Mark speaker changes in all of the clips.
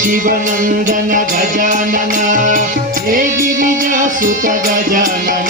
Speaker 1: शिवनन्दन गजानन हे गिरिजासुत गजानन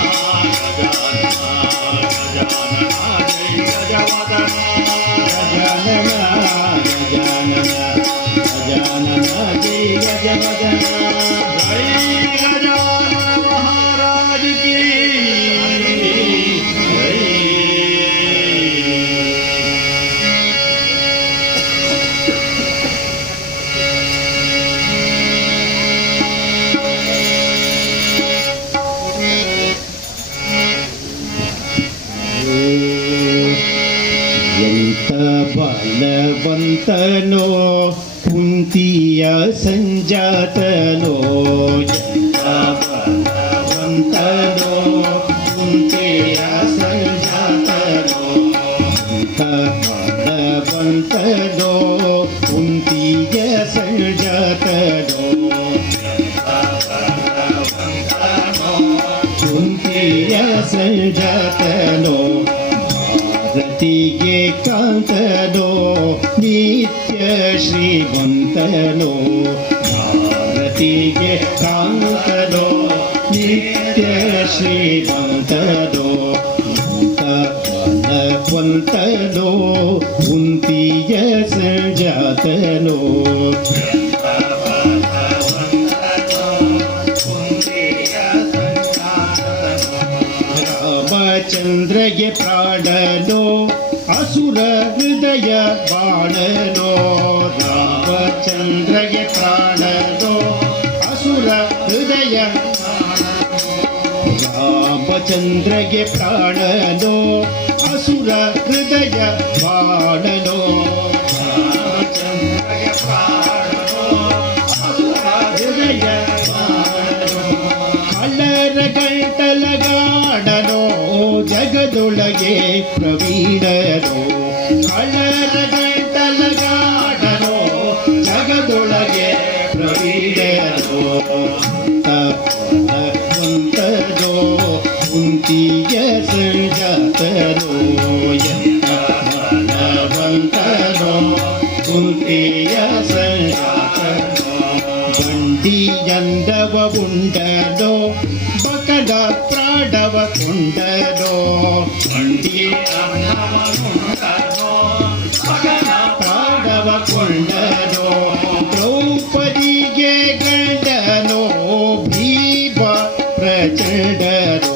Speaker 1: ಬಲವಂತನೋ ಕುಂತಿಯ ಸಂಜಾತನೋ ಎಂತ ಬಲವಂತನೋ ಕುಂತಿಯ ಸಂಜಾತನೋ ಎಂತ ಬಲವಂತನೋ ಕುಂತಿಯ ಸಂಜಾತನೋ ಕುಂತಿಯ ಸಂಜಾತನೋ ಭಾರತಿಗೆ ಕಾಂತನೋ ನಿತ್ಯ ಶ್ರೀಮಂತನೋ. ಭಾರತಿಗೆ ಕಾಂತನೋ ನಿತ್ಯ ಶ್ರೀಮಂತನೋ. ಬಲವಂತನೋ ಕುಂತಿಯ ಸಂಜಾತನೋ. ರಾಮಚಂದ್ರಗೆ ಪ್ರಾಣನೋ అసుర హృదయ బాణనో రామచంద్రయ ప్రాణనో అసుర హృదయ రామచంద్రయ ప్రాణనో అసుర హృదయ బాణనో
Speaker 2: రామచంద్రయ ప్రాణ
Speaker 1: కుంతేయ సంటి ఎందవ ఉండదో బకడ ప్రాడవ ఉండదో వంటి ప్రాడవ ఉండదో ద్రౌపదిగే గండనో భీమ ప్రచండనో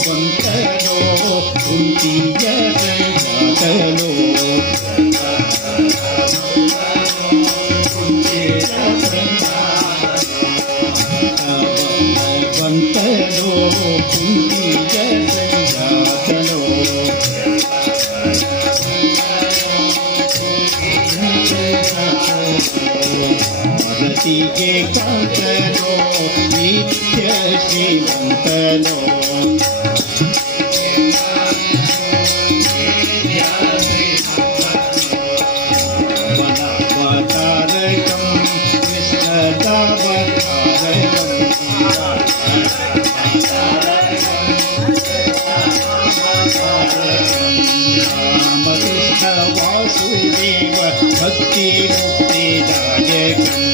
Speaker 1: పొంతలో కుంటి జాతలో పంతలో కుంటి జాతలో మనసిగే కాంతలో నీటి శ్రీమంతలో మదవతారకం కృష్ణదావతారకం రామకృష్ణ వాసుదేవ భక్తి ముక్తిదాయకం